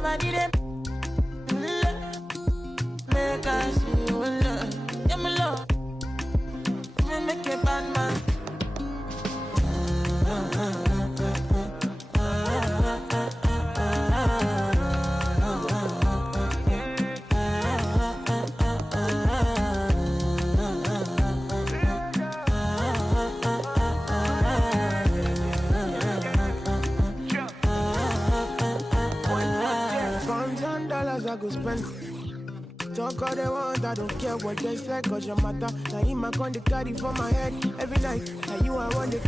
body them. Make us see you love. Yeah, my love. We make a bad man. I go spend. Talk all they want, I don't care what they say, cause your matter. Now him I con the carry for my head every night. Now you I want it.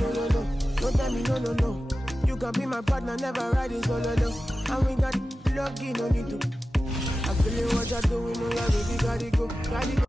No, no, no, don't tell me no, no, no. You can be my partner, never riding solo, no. And we got lucky, no need to. I feel what you're doing, no, yeah, baby, gotta go, gotta go.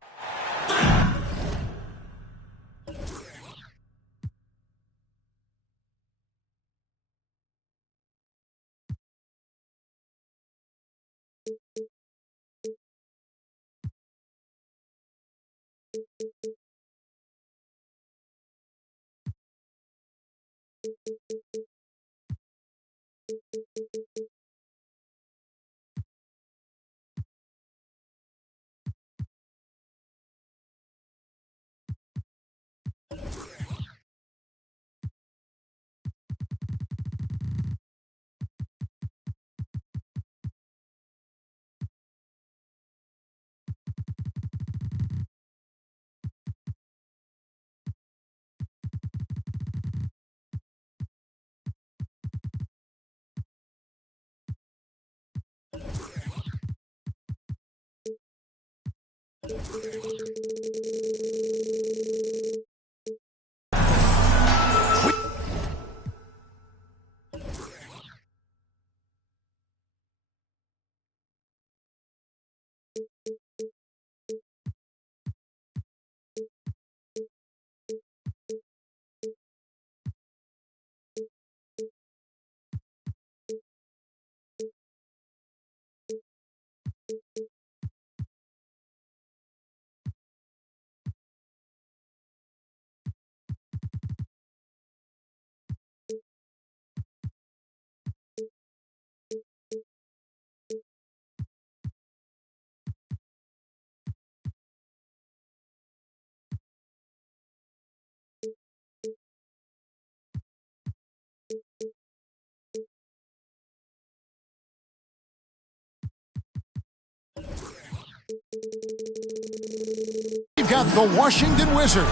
We've got the Washington Wizards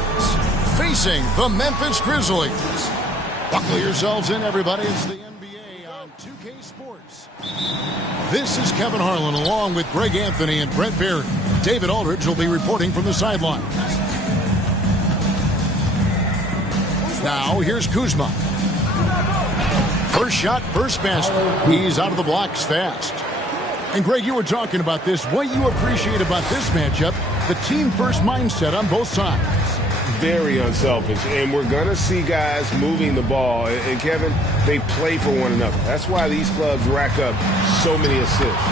facing the Memphis Grizzlies. Buckle yourselves in, everybody. It's the NBA on 2K Sports. This is Kevin Harlan along with Greg Anthony and Brent Barry. David Aldridge will be reporting from the sidelines. Now, here's Kuzma. First shot, first basket. He's out of the blocks fast. And Greg, you were talking about this. What you appreciate about this matchup, the team-first mindset on both sides. Very unselfish, and we're going to see guys moving the ball. And, Kevin, they play for one another. That's why these clubs rack up so many assists.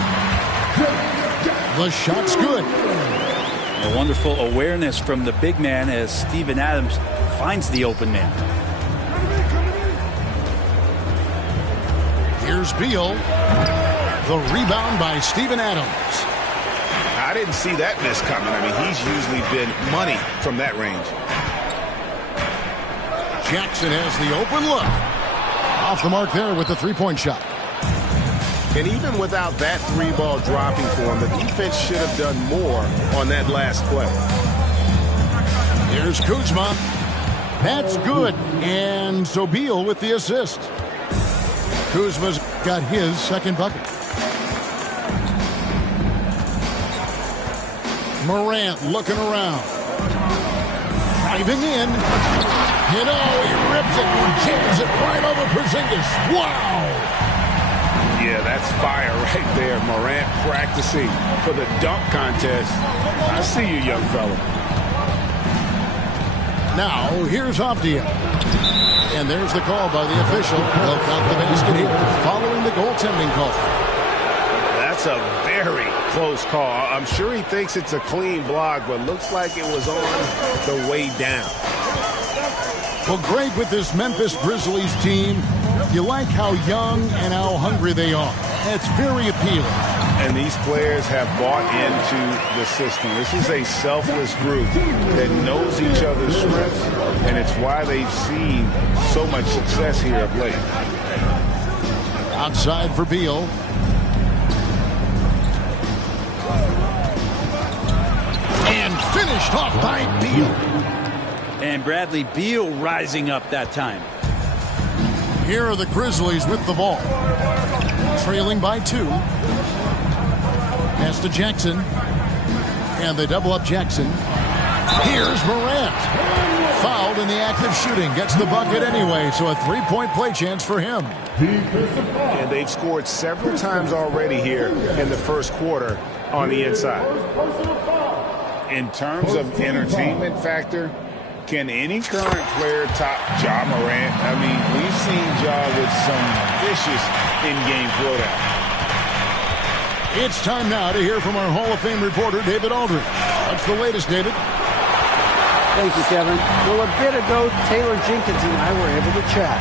The shot's good. A wonderful awareness from the big man as Steven Adams finds the open man. Here's Beal. The rebound by Steven Adams. I didn't see that miss coming. I mean, he's usually been money from that range. Jackson has the open look. Off the mark there with the three-point shot. And even without that three ball dropping for him, the defense should have done more on that last play. Here's Kuzma. That's good. And so Beal with the assist. Kuzma's got his second bucket. Morant looking around. Driving in. You know, he rips it and jams it right over Porzingis. Wow! Yeah, that's fire right there. Morant practicing for the dunk contest. I see you, young fella. Now, here's Avdia. And there's the call by the official. They'll count the basket here following the goaltending call. That's a very close call. I'm sure he thinks it's a clean block, but looks like it was on the way down. Well, Greg, with this Memphis Grizzlies team, you like how young and how hungry they are. It's very appealing. And these players have bought into the system. This is a selfless group that knows each other's strengths, and it's why they've seen so much success here of late. Outside for Beal. And finished off by Beal. And Bradley Beal rising up that time. Here are the Grizzlies with the ball. Trailing by 2. Pass to Jackson. And they double up Jackson. Here's Morant. Fouled in the act of shooting. Gets the bucket anyway, so a 3-point play chance for him. And they've scored several times already here in the first quarter on the inside. In terms of entertainment factor, can any current player top Ja Morant? I mean, we've seen Ja with some vicious in-game throwdown. It's time now to hear from our Hall of Fame reporter, David Aldridge. What's the latest, David? Thank you, Kevin. Well, a bit ago, Taylor Jenkins and I were able to chat.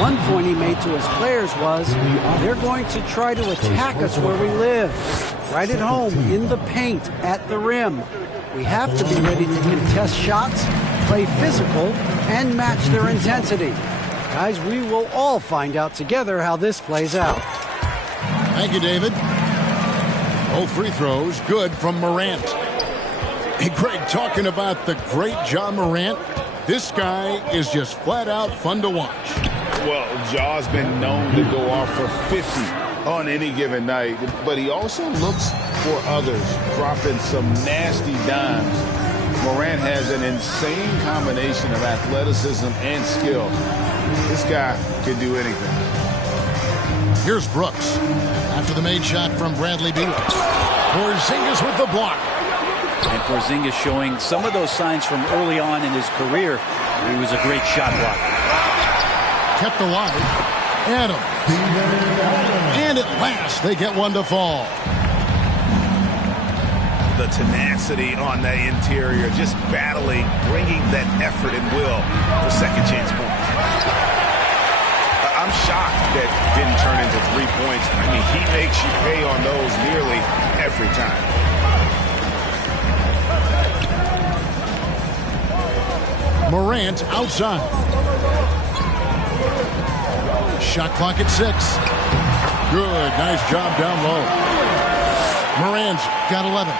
One point he made to his players was, they're going to try to attack us where we live. Right at home, in the paint, at the rim. We have to be ready to contest shots, play physical, and match their intensity. Guys, we will all find out together how this plays out. Thank you, David. Both free throws good from Morant. Hey, Greg, talking about the great Ja Morant, this guy is just flat out fun to watch. Well, Ja's been known to go off for 50 on any given night, but he also looks for others, dropping some nasty dimes. Morant has an insane combination of athleticism and skill. This guy can do anything. Here's Brooks. After the made shot from Bradley Beal. Porzingis with the block. And Porzingis showing some of those signs from early on in his career. He was a great shot blocker. Kept alive. Adams. And at last, they get one to fall. The tenacity on the interior, just battling, bringing that effort and will for second chance points. I'm shocked that didn't turn into 3 points. I mean, he makes you pay on those nearly every time. Morant outside. Shot clock at 6. Good. Nice job down low. Morant's got 11.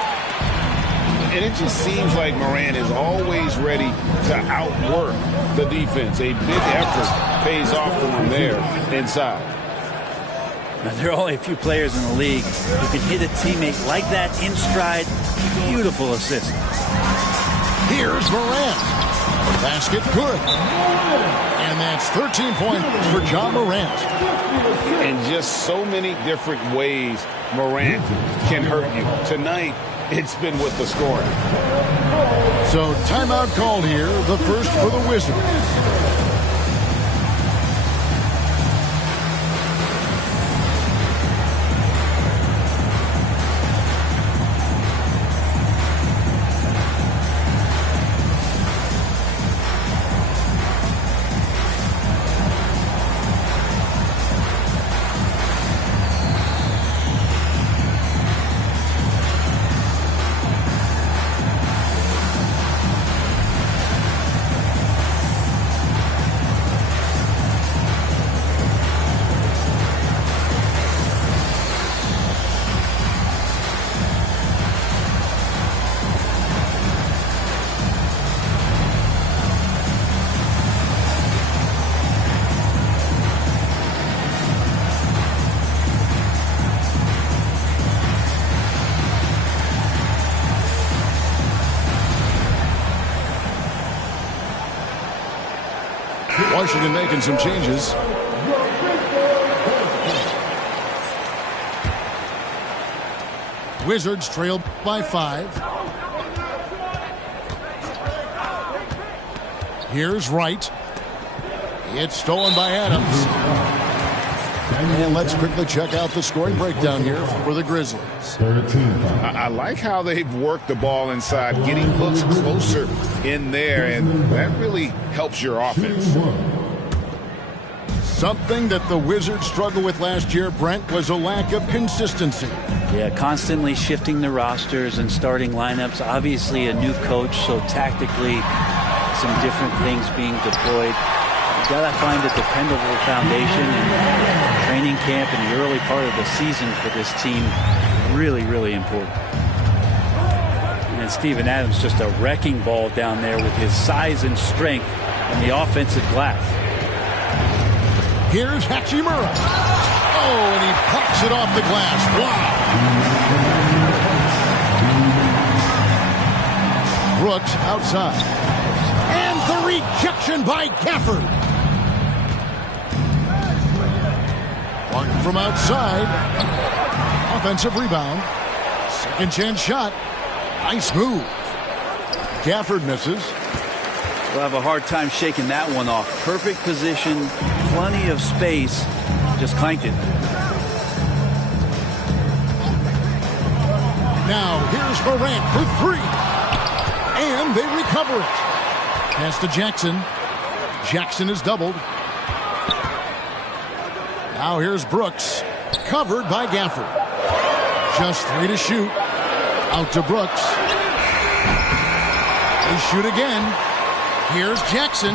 And it just seems like Morant is always ready to outwork the defense. A big effort pays off for him there inside. Now, there are only a few players in the league who can hit a teammate like that in stride. Beautiful assist. Here's Morant. Basket good. And that's 13 points for Ja Morant. And just so many different ways Morant can hurt you. Tonight, it's been with the scoring. So timeout called here, the first for the Wizards. Washington making some changes. Wizards trailed by 5. Here's Wright. It's stolen by Adams. And let's quickly check out the scoring breakdown here for the Grizzlies. I like how they've worked the ball inside, getting looks closer in there, and that really helps your offense. Something that the Wizards struggled with last year, Brent, was a lack of consistency. Yeah, constantly shifting the rosters and starting lineups. Obviously a new coach, so tactically some different things being deployed. You got to find a dependable foundation, and training camp in the early part of the season for this team really, really important. And Steven Adams just a wrecking ball down there with his size and strength on the offensive glass. Here's Hachimura. Oh, and he pops it off the glass. Wow. Brooks outside. And the rejection by Gafford. One from outside. Offensive rebound. Second chance shot. Nice move. Gafford misses. We'll have a hard time shaking that one off. Perfect position, plenty of space. Just clanked it. Now here's Morant for three. And they recover it. Pass to Jackson. Jackson is doubled. Now here's Brooks. Covered by Gafford. Just three to shoot. Out to Brooks. They shoot again. Here's Jackson.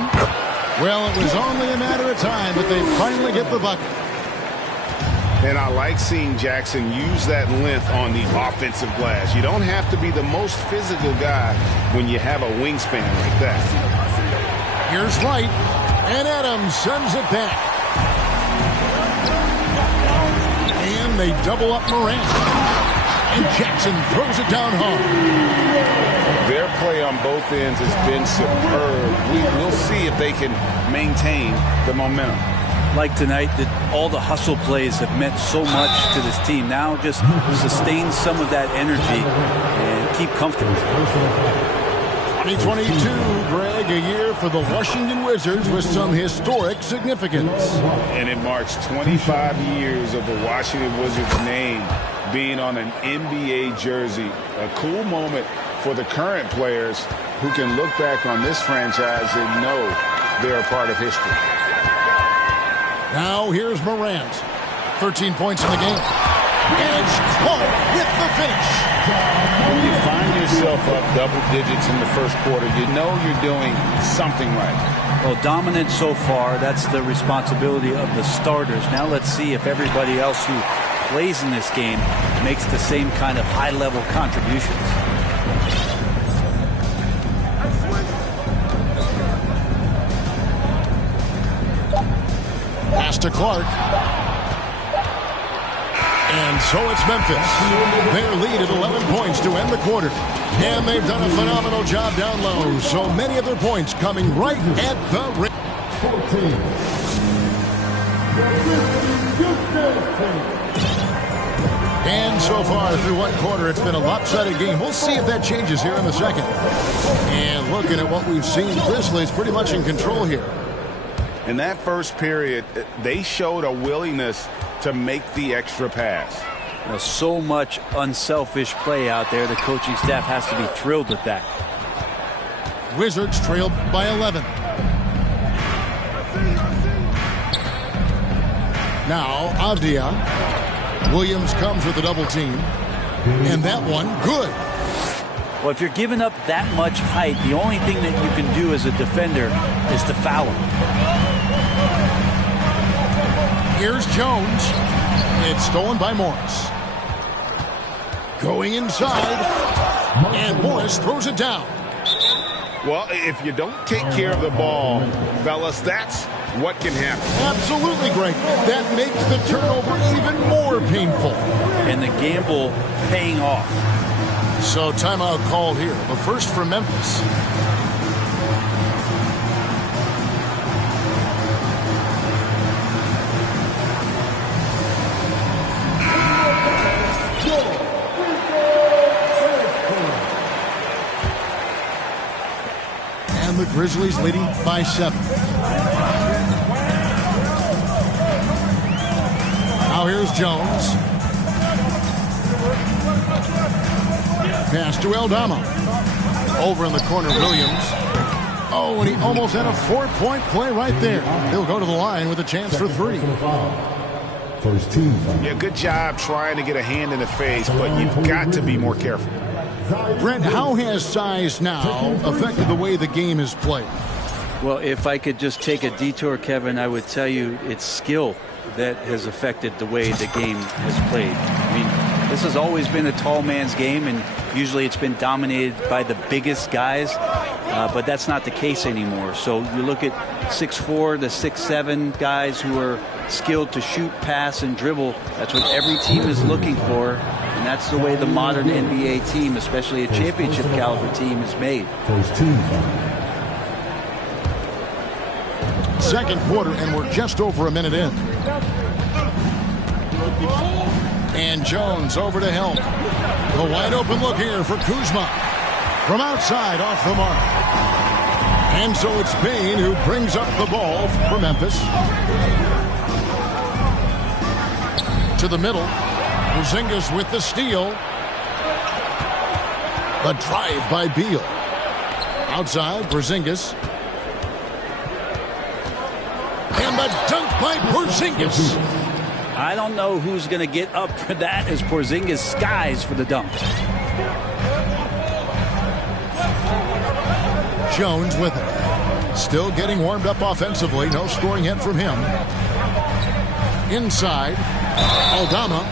Well, it was only a matter of time, but they finally get the bucket. And I like seeing Jackson use that length on the offensive glass. You don't have to be the most physical guy when you have a wingspan like that. Here's Wright, and Adams sends it back. And they double up Morant. And Jackson throws it down hard. Their play on both ends has been superb. We'll see if they can maintain the momentum. Like tonight, that all the hustle plays have meant so much to this team. Now just sustain some of that energy and keep comfortable. 2022, Greg, a year for the Washington Wizards with some historic significance. And it marks 25 years of the Washington Wizards name being on an NBA jersey. A cool moment for the current players who can look back on this franchise and know they're a part of history. Now here's Morant. 13 points in the game. And it's Clark with the finish. When you find yourself up double digits in the first quarter, you know you're doing something right. Well, dominant so far. That's the responsibility of the starters. Now let's see if everybody else who plays in this game makes the same kind of high-level contributions. Pass to Clark. And so it's Memphis. Their lead at 11 points to end the quarter. And they've done a phenomenal job down low. So many of their points coming right at the rim. 14. And so far through one quarter, it's been a lopsided game. We'll see if that changes here in the second. And looking at what we've seen, Grizzlies pretty much in control here. In that first period, they showed a willingness to make the extra pass. Now, so much unselfish play out there. The coaching staff has to be thrilled with that. Wizards trailed by 11. Now, Avdia. Williams comes with a double team. And that one, good. Well, if you're giving up that much height, the only thing that you can do as a defender is to foul him. Here's Jones. It's stolen by Morris. Going inside. And Morris throws it down. Well, if you don't take care of the ball, fellas, that's what can happen. Absolutely, Greg. That makes the turnover even more painful. And the gamble paying off. So timeout called here. The first for Memphis. And the Grizzlies leading by 7. Now here's Jones. Pass to Aldama. Over in the corner, Williams. Oh, and he almost had a 4-point play right there. He'll go to the line with a chance for 3. First team. Yeah, good job trying to get a hand in the face, but you've got to be more careful. Brent, how has size now affected the way the game is played? Well, if I could just take a detour, Kevin, I would tell you it's skill that has affected the way the game has played. I mean, this has always been a tall man's game, and usually it's been dominated by the biggest guys, but that's not the case anymore. So you look at 6'4", the 6'7" guys who are skilled to shoot, pass, and dribble. That's what every team is looking for, and that's the way the modern NBA team, especially a championship caliber team, is made. First team. Second quarter, and we're just over a minute in. And Jones over to help. The wide open look here for Kuzma. From outside, off the mark. And so it's Bain who brings up the ball for Memphis. To the middle. Porzingis with the steal. The drive by Beal. Outside, Porzingis. And the dunk by Porzingis. I don't know who's going to get up for that as Porzingis skies for the dunk. Jones with it. Still getting warmed up offensively. No scoring yet from him. Inside. Aldama.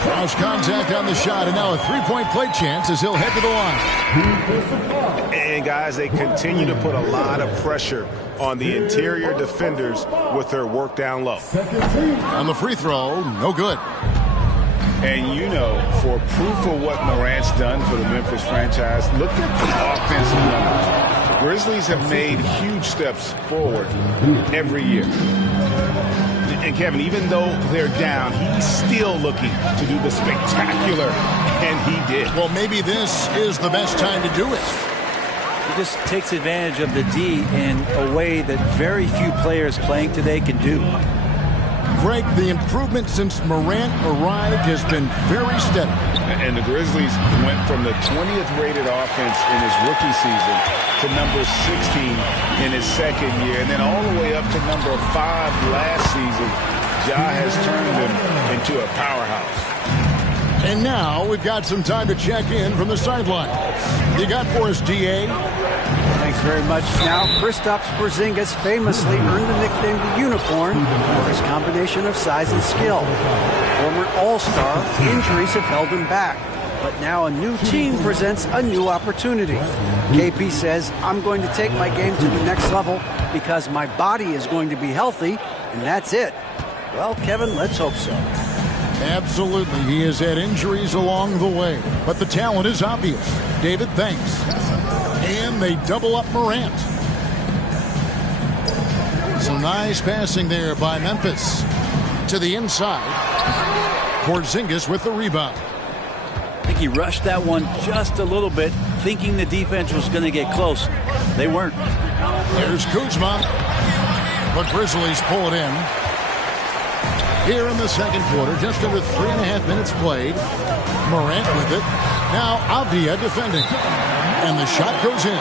Cross contact on the shot, and now a three-point play chance as he'll head to the line. And guys, they continue to put a lot of pressure on the interior defenders with their work down low. On the free throw, no good. And you know, for proof of what Morant's done for the Memphis franchise, look at the offensive numbers. Grizzlies have made huge steps forward every year. And Kevin, even though they're down, he's still looking to do the spectacular, and he did. Well, maybe this is the best time to do it. He just takes advantage of the D in a way that very few players playing today can do. Greg, the improvement since Morant arrived has been very steady. And the Grizzlies went from the 20th rated offense in his rookie season to number 16 in his second year, and then all the way up to number 5 last season. Ja has turned them into a powerhouse. And now we've got some time to check in from the sideline. You got for us, D.A.? Thanks very much. Now, Kristaps Porzingis famously earned the nickname the Unicorn for his combination of size and skill. Former All-Star, injuries have held him back. But now a new team presents a new opportunity. KP says, I'm going to take my game to the next level because my body is going to be healthy, and that's it. Well, Kevin, let's hope so. Absolutely. He has had injuries along the way, but the talent is obvious. David, thanks. And they double up Morant. Some nice passing there by Memphis. To the inside. Porzingis with the rebound. I think he rushed that one just a little bit, thinking the defense was going to get close. They weren't. There's Kuzma. The Grizzlies pull it in. Here in the second quarter, just under 3.5 minutes played. Morant with it. Now Avdia defending. And the shot goes in.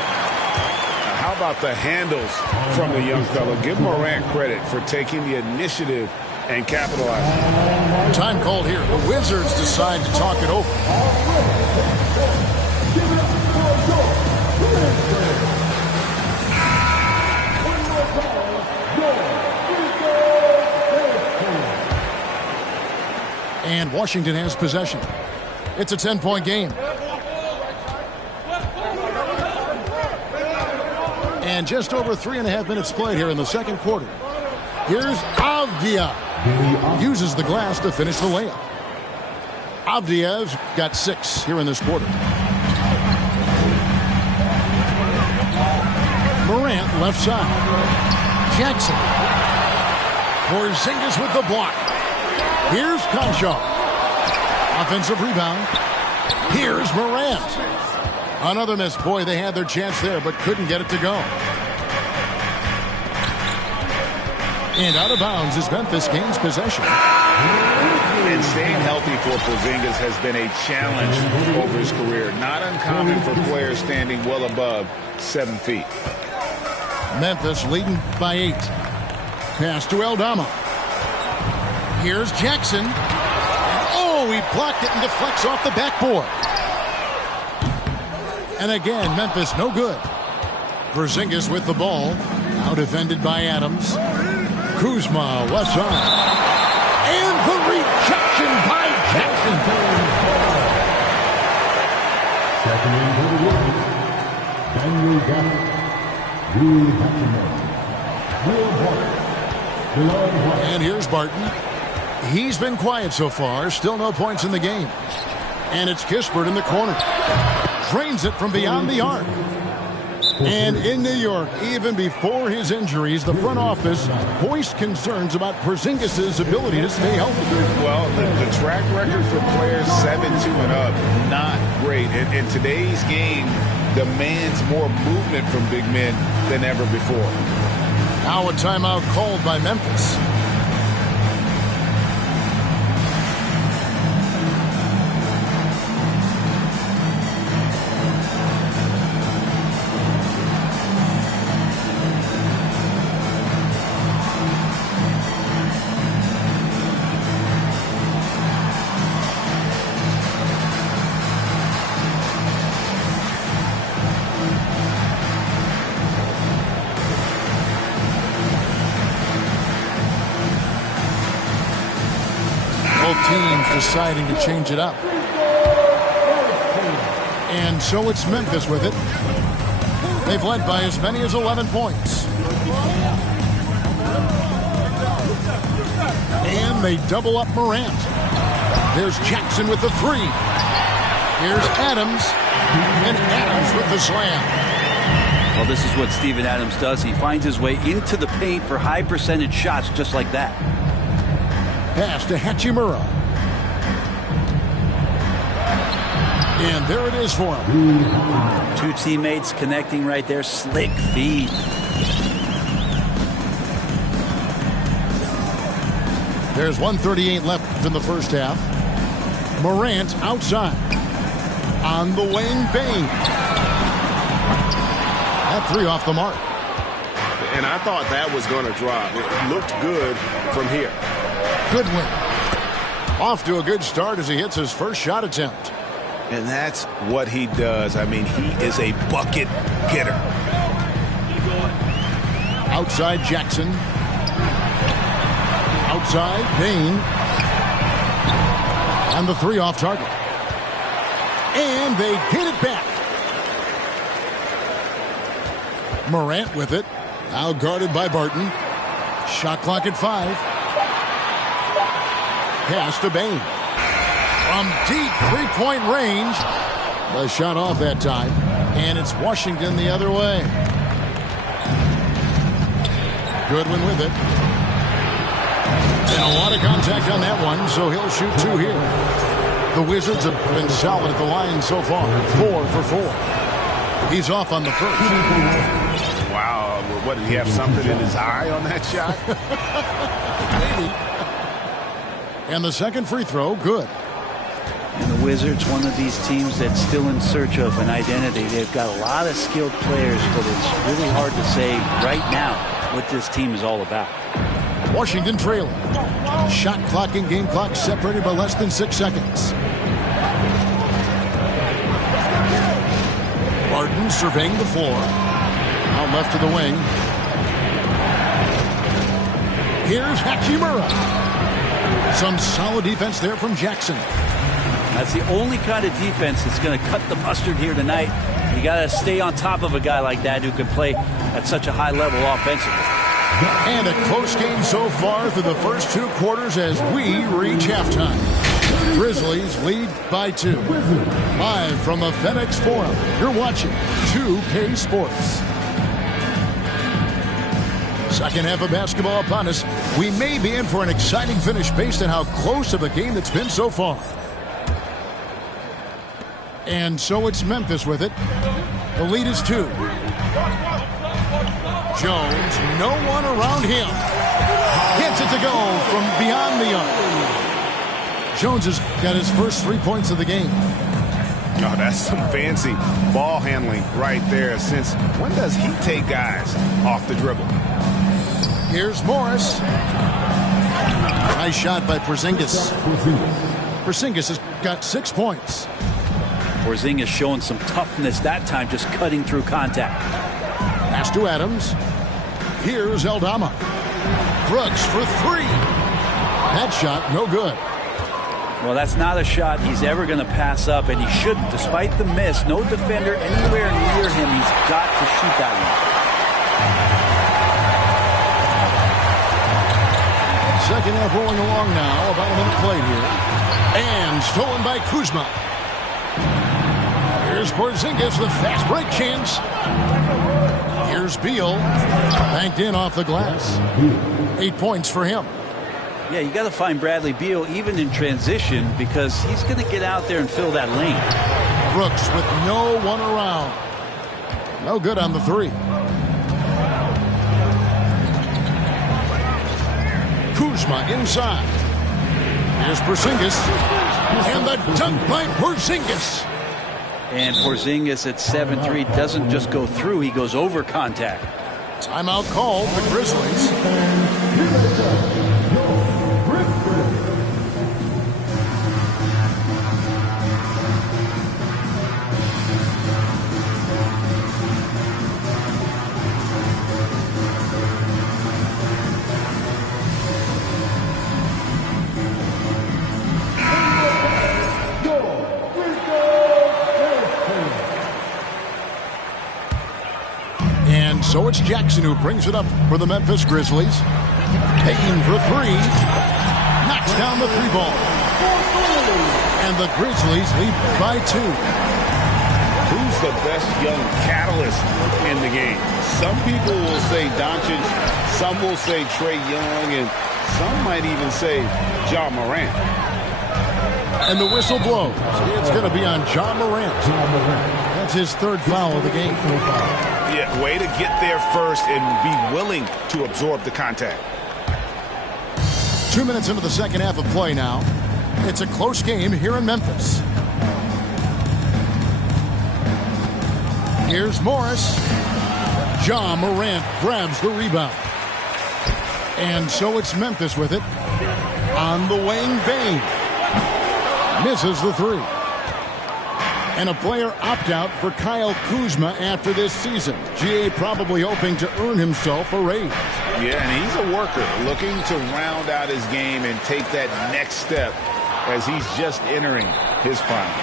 How about the handles from the young fella? Give Morant credit for taking the initiative and capitalizing. Time called here. The Wizards decide to talk it over. And Washington has possession. It's a 10-point game. And just over 3.5 minutes played here in the second quarter. Here's Avdia. Uses the glass to finish the layup. Avdia's got 6 here in this quarter. Morant left side. Jackson. Porzingis with the block. Here's Conchar. Offensive rebound. Here's Morant. Another miss. Boy, they had their chance there, but couldn't get it to go. And out of bounds as Memphis gains possession. And staying healthy for Porzingis has been a challenge over his career. Not uncommon for players standing well above 7 feet. Memphis leading by 8. Pass to Eldama. Here's Jackson. And oh, he blocked it and deflects off the backboard. And again, Memphis no good. Porzingis with the ball. Now defended by Adams. Kuzma, left side. And the rejection by Jackson. And here's Barton. He's been quiet so far. Still no points in the game. And it's Kispert in the corner. Drains it from beyond the arc. And in New York, even before his injuries, the front office voiced concerns about Porzingis' ability to stay healthy. Well, the track record for players 7-2 and up, not great. And today's game demands more movement from big men than ever before. Now a timeout called by Memphis. Teams deciding to change it up. And so it's Memphis with it. They've led by as many as 11 points. And they double up Morant. There's Jackson with the 3. Here's Adams. And Adams with the slam. Well, this is what Steven Adams does. He finds his way into the paint for high percentage shots just like that. Pass to Hachimura. And there it is for him. Two teammates connecting right there. Slick feed. There's 1:38 left in the first half. Morant outside. On the wing, Bain. That 3 off the mark. And I thought that was going to drop. It looked good from here. Goodwin. Off to a good start as he hits his first shot attempt. And that's what he does. I mean, he is a bucket getter. Outside Jackson. Outside Bain. And the 3 off target. And they get it back. Morant with it. Now guarded by Barton. Shot clock at 5. Pass to Bain. From deep 3-point range. The shot off that time. And it's Washington the other way. Goodwin with it. And a lot of contact on that one, so he'll shoot 2 here. The Wizards have been solid at the line so far. 4 for 4. He's off on the first. Wow. What, did he have something in his eye on that shot? Maybe. And the second free throw, good. And the Wizards, one of these teams that's still in search of an identity. They've got a lot of skilled players, but it's really hard to say right now what this team is all about. Washington trailing. Shot clock and game clock separated by less than 6 seconds. Barton surveying the floor. Out left to the wing. Here's Hachimura. Some solid defense there from Jackson. That's the only kind of defense that's going to cut the mustard here tonight. You got to stay on top of a guy like that who can play at such a high level offensively. And a close game so far through the first 2 quarters as we reach halftime. Grizzlies lead by 2. Live from the FedEx Forum, you're watching 2K Sports. Second half of basketball upon us. We may be in for an exciting finish based on how close of a game it's been so far. And so it's Memphis with it. The lead is 2. Jones, no one around him. Gets it to go from beyond the arc. Jones has got his first 3 points of the game. Oh, that's some fancy ball handling right there. Since when does he take guys off the dribble? Here's Morris. Nice shot by Porzingis. Porzingis has got 6 points. Porzingis showing some toughness that time, just cutting through contact. Pass to Adams. Here's Aldama. Brooks for 3. That shot, no good. Well, that's not a shot he's ever going to pass up, and he shouldn't. Despite the miss, no defender anywhere near him. He's got to shoot that one. Second half rolling along now. About a minute played here. And stolen by Kuzma. Here's Porzingis, the fast break chance. Here's Beal. Banked in off the glass. 8 points for him. Yeah, you got to find Bradley Beal even in transition because he's going to get out there and fill that lane. Brooks with no one around. No good on the 3. Kuzma inside. Here's Porzingis. And the dunk by Porzingis. And Porzingis at 7-3 doesn't just go through, he goes over contact. Timeout called, the Grizzlies. So it's Jackson who brings it up for the Memphis Grizzlies. Payton for 3. Knocks down the 3-ball. And the Grizzlies lead by 2. Who's the best young catalyst in the game? Some people will say Doncic, some will say Trae Young, and some might even say Ja Morant. And the whistle blows. It's going to be on Ja Morant. That's his 3rd foul of the game. Yeah, way to get there first and be willing to absorb the contact. 2 minutes into the second half of play now. It's a close game here in Memphis. Here's Morris. Ja Morant grabs the rebound. And so it's Memphis with it. On the wing, Bane. Misses the 3. And a player opt-out for Kyle Kuzma after this season. GA probably hoping to earn himself a raise. Yeah, and he's a worker looking to round out his game and take that next step as he's just entering his prime.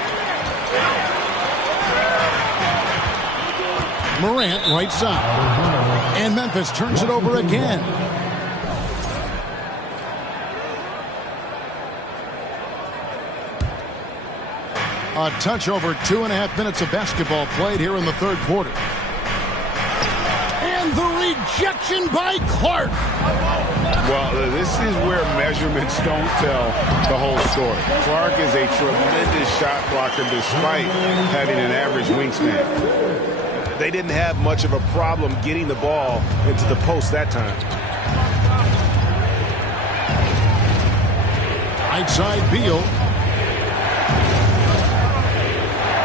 Morant right side. And Memphis turns it over again. A touch over 2.5 minutes of basketball played here in the 3rd quarter. And the rejection by Clark. Well, this is where measurements don't tell the whole story. Clark is a tremendous shot blocker despite having an average wingspan. They didn't have much of a problem getting the ball into the post that time. Right side, Beal.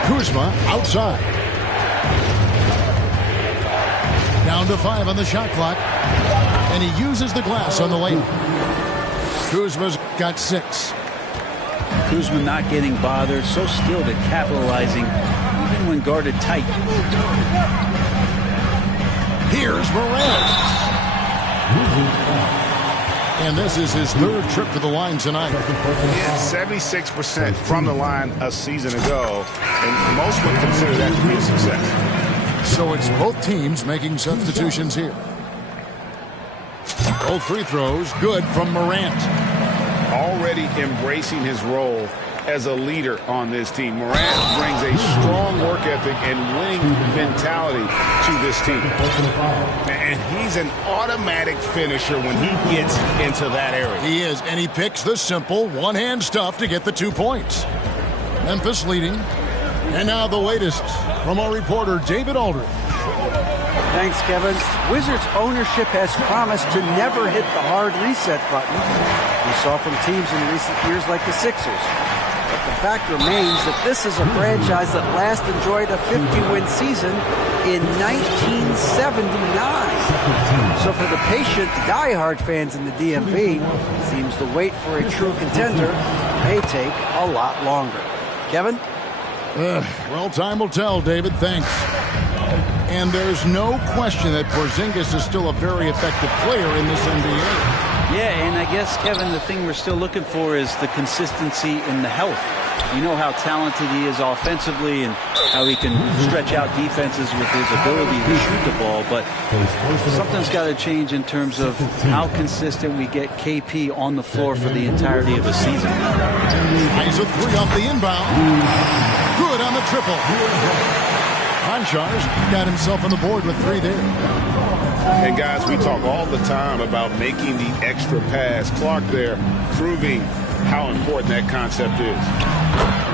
Kuzma outside. Down to 5 on the shot clock. And he uses the glass on the lane. Kuzma's got 6. Kuzma not getting bothered, so skilled at capitalizing, even when guarded tight. Here's Morant. And this is his 3rd trip to the line tonight. Yeah, 76% from the line a season ago, and most would consider that to be a success. So it's both teams making substitutions here. Both free throws good from Morant. Already embracing his role as a leader on this team. Morant brings a strong work ethic and winning mentality to this team. And he's an automatic finisher when he gets into that area. He is, and he picks the simple one-hand stuff to get the 2 points. Memphis leading. And now the latest from our reporter, David Aldridge. Thanks, Kevin. Wizards ownership has promised to never hit the hard reset button we saw from teams in recent years like the Sixers. But the fact remains that this is a franchise that last enjoyed a 50-win season in 1979. So for the patient, diehard fans in the DMV, it seems the wait for a true contender may take a lot longer. Kevin? Well, time will tell, David. Thanks. And there's no question that Porzingis is still a very effective player in this NBA. Yeah, and I guess, Kevin, the thing we're still looking for is the consistency in the health. You know how talented he is offensively and how he can stretch out defenses with his ability to shoot the ball, but something's got to change in terms of how consistent we get KP on the floor for the entirety of the season. He's a three off the inbound. Good on the triple. Konchar's got himself on the board with three there. And guys, we talk all the time about making the extra pass. Clark there proving how important that concept is.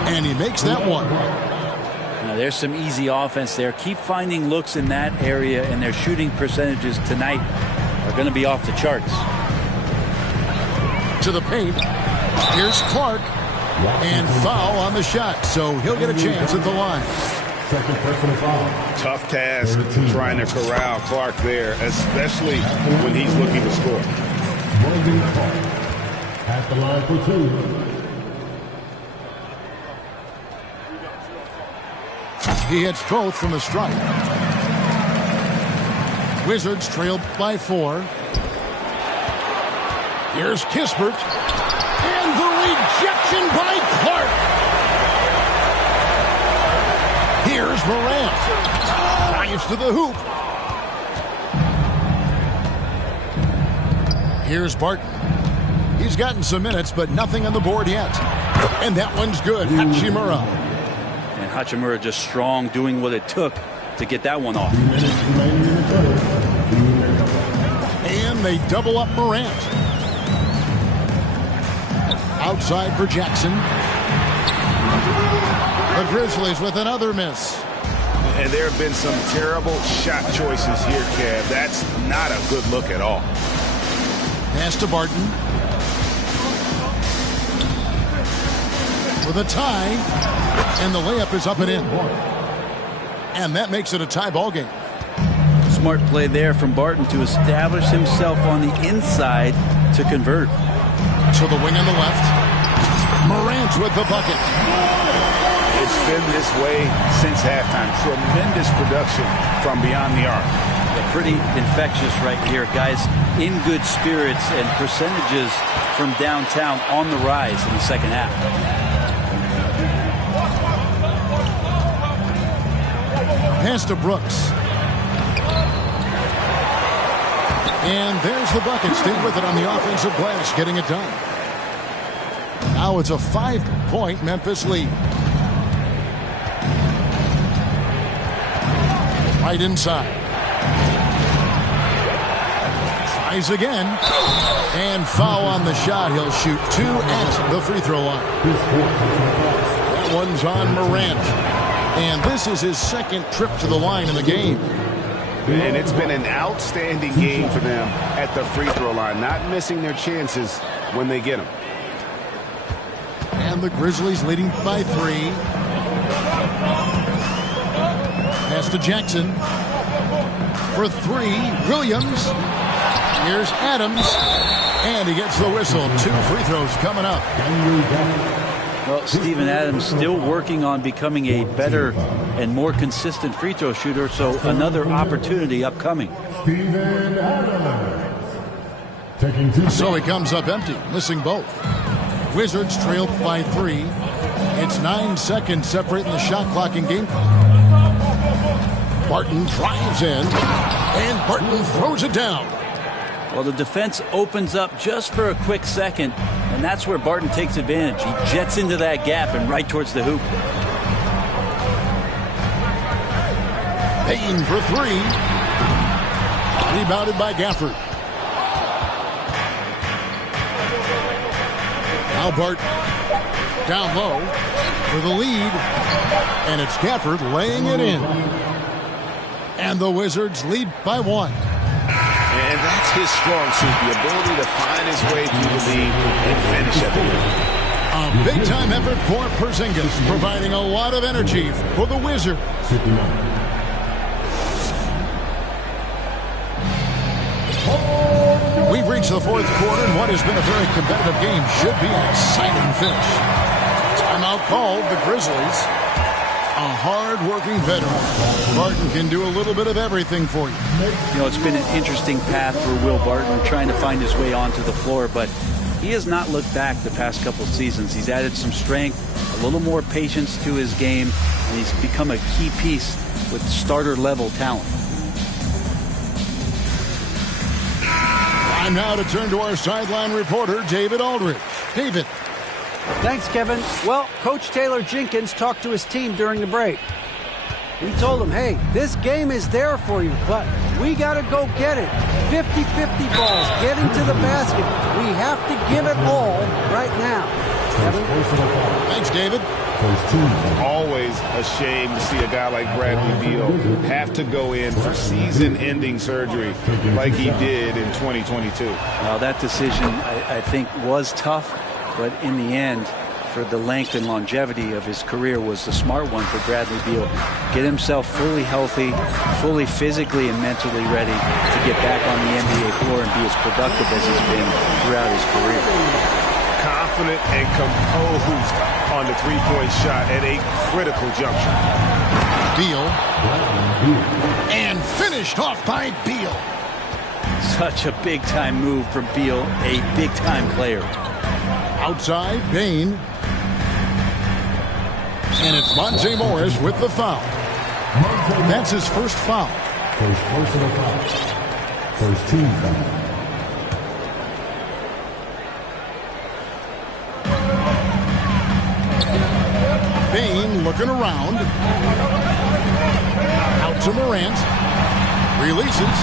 And he makes that one. Now, there's some easy offense there. Keep finding looks in that area, and their shooting percentages tonight are going to be off the charts. To the paint. Here's Clark. And foul on the shot, so he'll get a chance at the line. Second personal foul. Tough task trying to corral Clark there, especially when he's looking to score. Brandon Clark at the line for two. He hits both from the stripe. Wizards trail by 4. Here's Kispert. And the rejection by Clark. Here's Morant. Dives to the hoop. Here's Barton. He's gotten some minutes, but nothing on the board yet. And that one's good. Hachimura. And Hachimura just strong, doing what it took to get that one off. And they double up Morant. Outside for Jackson. The Grizzlies with another miss. And there have been some terrible shot choices here, Kev. That's not a good look at all. Pass to Barton. With a tie. And the layup is up and in. And that makes it a tie ball game. Smart play there from Barton to establish himself on the inside to convert. To the wing on the left. Morant with the bucket. It's been this way since halftime. Tremendous production from beyond the arc. Yeah, pretty infectious right here. Guys in good spirits and percentages from downtown on the rise in the second half. Pass to Brooks. And there's the bucket. Stay with it on the offensive glass, getting it done. Now it's a 5-point Memphis lead. Right inside. Tries again. And foul on the shot. He'll shoot 2 at the free throw line. That one's on Morant. And this is his second trip to the line in the game. And it's been an outstanding game for them at the free throw line, not missing their chances when they get them. And the Grizzlies leading by 3. Pass to Jackson. For 3, Williams. Here's Adams. And he gets the whistle. 2 free throws coming up. Well, Steven Adams still working on becoming a better and more consistent free throw shooter, so another opportunity upcoming. Steven Adams. Taking 2. So he comes up empty, missing both. Wizards trail by 3. It's 9 seconds separating the shot clock and game clock. Barton drives in, and Barton throws it down. Well, the defense opens up just for a quick second, and that's where Barton takes advantage. He jets into that gap and right towards the hoop. Payne for 3. Rebounded by Gafford. Now Barton down low for the lead, and it's Gafford laying it in. And the Wizards lead by 1. And that's his strong suit, the ability to find his way through the lead and finish at the rim. A big-time effort for Porzingis, providing a lot of energy for the Wizards. We've reached the fourth quarter, and what has been a very competitive game should be an exciting finish. Timeout called, the Grizzlies. A hard-working veteran. Barton can do a little bit of everything for you. You know, it's been an interesting path for Will Barton trying to find his way onto the floor, but he has not looked back the past couple seasons. He's added some strength, a little more patience to his game, and he's become a key piece with starter-level talent. Time now to turn to our sideline reporter, David Aldridge. David. Thanks, Kevin. Well, Coach Taylor Jenkins talked to his team during the break. He told them, hey, this game is there for you, but we got to go get it. 50-50 balls, getting to the basket. We have to give it all right now. Kevin? Thanks, David. Always a shame to see a guy like Bradley Beal have to go in for season-ending surgery like he did in 2022. Well, that decision, I think, was tough, but in the end, for the length and longevity of his career, was the smart one for Bradley Beal. Get himself fully healthy, fully physically and mentally ready to get back on the NBA floor and be as productive as he's been throughout his career. Confident and composed on the three-point shot at a critical juncture. Beal. And finished off by Beal. Such a big-time move from Beal, a big-time player. Outside, Bain. And it's Monte Morris with the foul. That's his first foul. First personal foul. First team foul. Bain looking around. Out to Morant. Releases.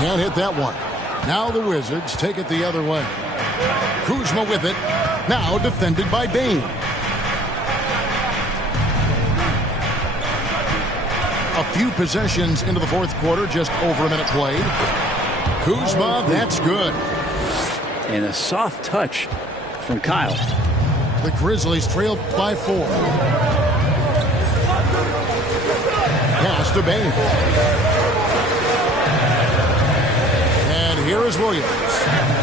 Can't hit that one. Now the Wizards take it the other way. Kuzma with it. Now defended by Bain. A few possessions into the fourth quarter, just over a minute played. Kuzma, that's good. And a soft touch from Kyle. The Grizzlies trailed by 4. Pass to Bain. And here is Williams.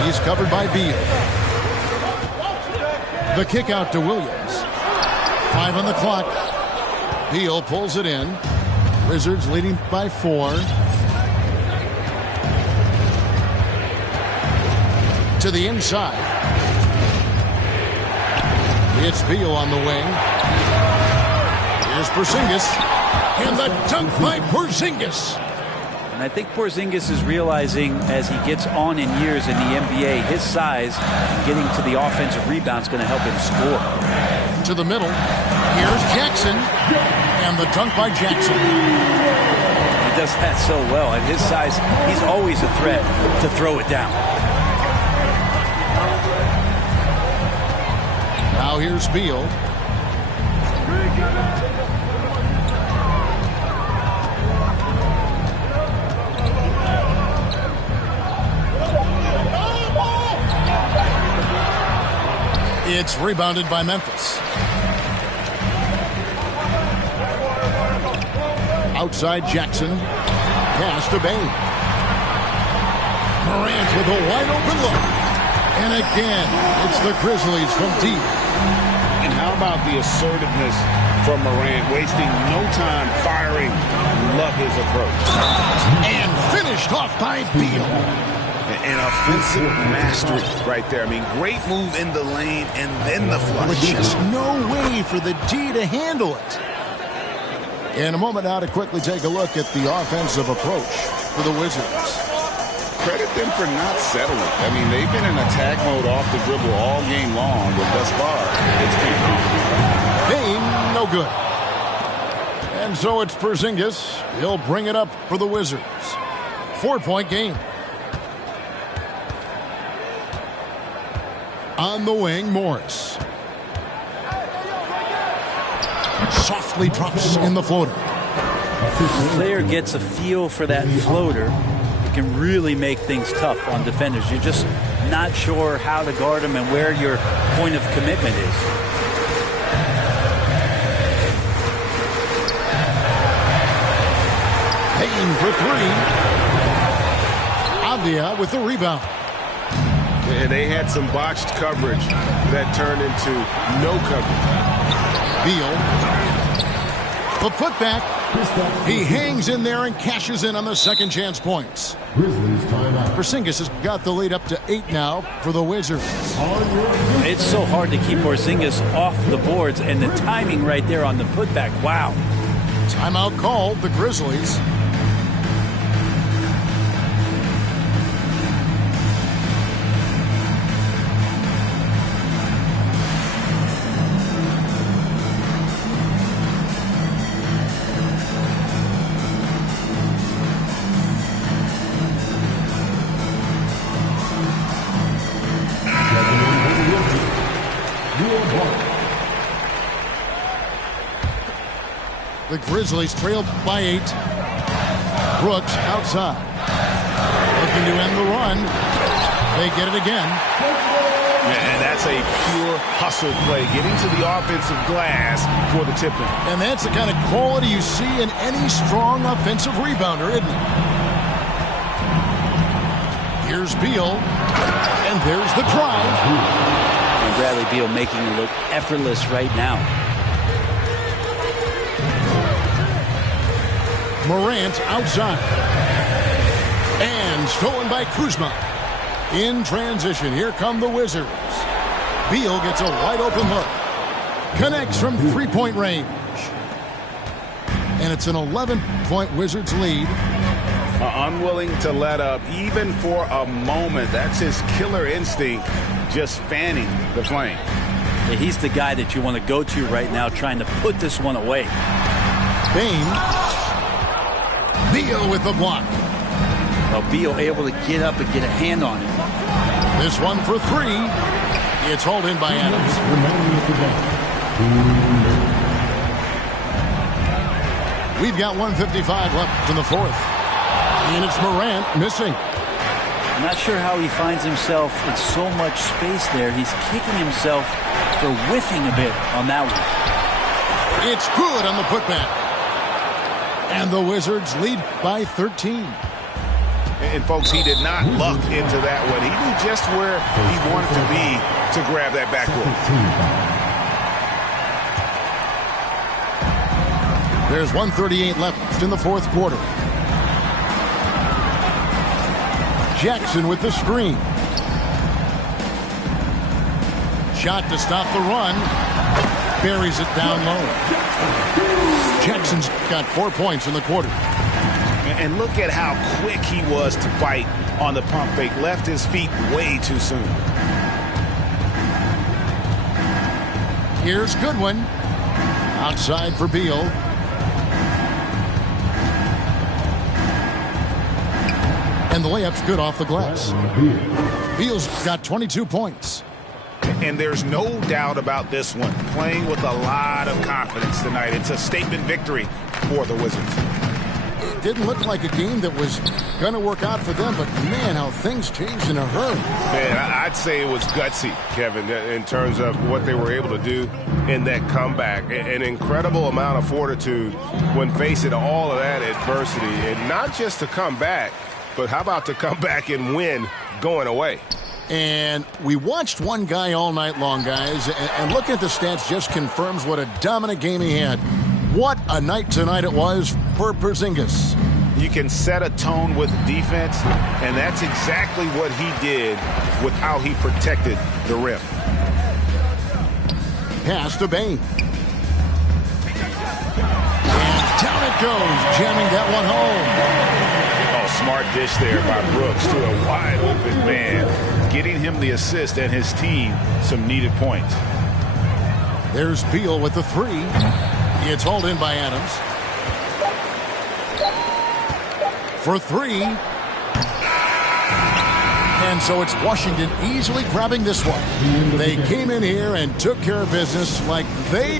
He's covered by Beal. The kick out to Williams. 5 on the clock. Beal pulls it in. Wizards leading by 4. To the inside. It's Beal on the wing. Here's Porzingis. And the dunk by Porzingis. And I think Porzingis is realizing as he gets on in years in the NBA, his size, getting to the offensive rebound is going to help him score. To the middle. Here's Jackson. And the dunk by Jackson. He does that so well. At his size, he's always a threat to throw it down. Now here's Beal. It's rebounded by Memphis. Outside Jackson. Pass to Bain. Morant with a wide open look. And again, it's the Grizzlies from deep. And how about the assertiveness from Morant, wasting no time firing. Love his approach. And finished off by Beal. An offensive mastery right there. I mean, great move in the lane and then the flush. With just no way for the D to handle it. In a moment now to quickly take a look at the offensive approach for the Wizards. Credit them for not settling. I mean, they've been in attack mode off the dribble all game long, but thus far, it's been Bain, no good. And so it's Porzingis. He'll bring it up for the Wizards. 4-point game. On the wing, Morris. Softly drops in the floater. the player gets a feel for that floater, it can really make things tough on defenders. You're just not sure how to guard them and where your point of commitment is. Payne for three. Avdia with the rebound. And they had some botched coverage that turned into no coverage. Beal. The putback. He hangs in there and cashes in on the second chance points. Grizzlies timeout. Porzingis has got the lead up to 8 now for the Wizards. It's so hard to keep Porzingis off the boards, and the timing right there on the putback. Wow. Timeout called, the Grizzlies. The Grizzlies trailed by 8. Brooks outside. Looking to end the run. They get it again. And that's a pure hustle play, getting to the offensive glass for the tip-in. And that's the kind of quality you see in any strong offensive rebounder, isn't it? Here's Beal. And there's the drive. And Bradley Beal making it look effortless right now. Morant outside. And stolen by Kuzma. In transition, here come the Wizards. Beal gets a wide open look. Connects from three-point range. And it's an 11-point Wizards lead. Unwilling to let up even for a moment. That's his killer instinct, just fanning the flame. Yeah, he's the guy that you want to go to right now, trying to put this one away. Bane. Beal with the block. Well, Beal able to get up and get a hand on it. This one for three. It's hauled in by Adams. We've got 1:55 left in the fourth. And it's Morant missing. I'm not sure how he finds himself in so much space there. He's kicking himself for whiffing a bit on that one. It's good on the putback. And the Wizards lead by 13. And folks, he did not luck into that one. He knew just where he wanted to be to grab that backboard. There's 1:38 left in the fourth quarter. Jackson with the screen. Shot to stop the run. Buries it down low. Jackson's got 4 points in the quarter. And look at how quick he was to bite on the pump fake. Left his feet way too soon. Here's Goodwin. Outside for Beal. And the layup's good off the glass. Beal's got 22 points. And there's no doubt about this one. Playing with a lot of confidence tonight. It's a statement victory for the Wizards. It didn't look like a game that was going to work out for them, but man, how things changed in a hurry. Man, I'd say it was gutsy, Kevin, in terms of what they were able to do in that comeback. An incredible amount of fortitude when facing all of that adversity. And not just to come back, but how about to come back and win going away? And we watched one guy all night long, guys, and looking at the stats just confirms what a dominant game he had. What a night tonight it was for Porzingis. You can set a tone with defense, and that's exactly what he did with how he protected the rim. Pass to Bane. And down it goes, jamming that one home. Oh, smart dish there by Brooks to a wide open man, getting him the assist and his team some needed points. There's Beal with the three. It's hauled in by Adams. For three. And so it's Washington easily grabbing this one. They came in here and took care of business like they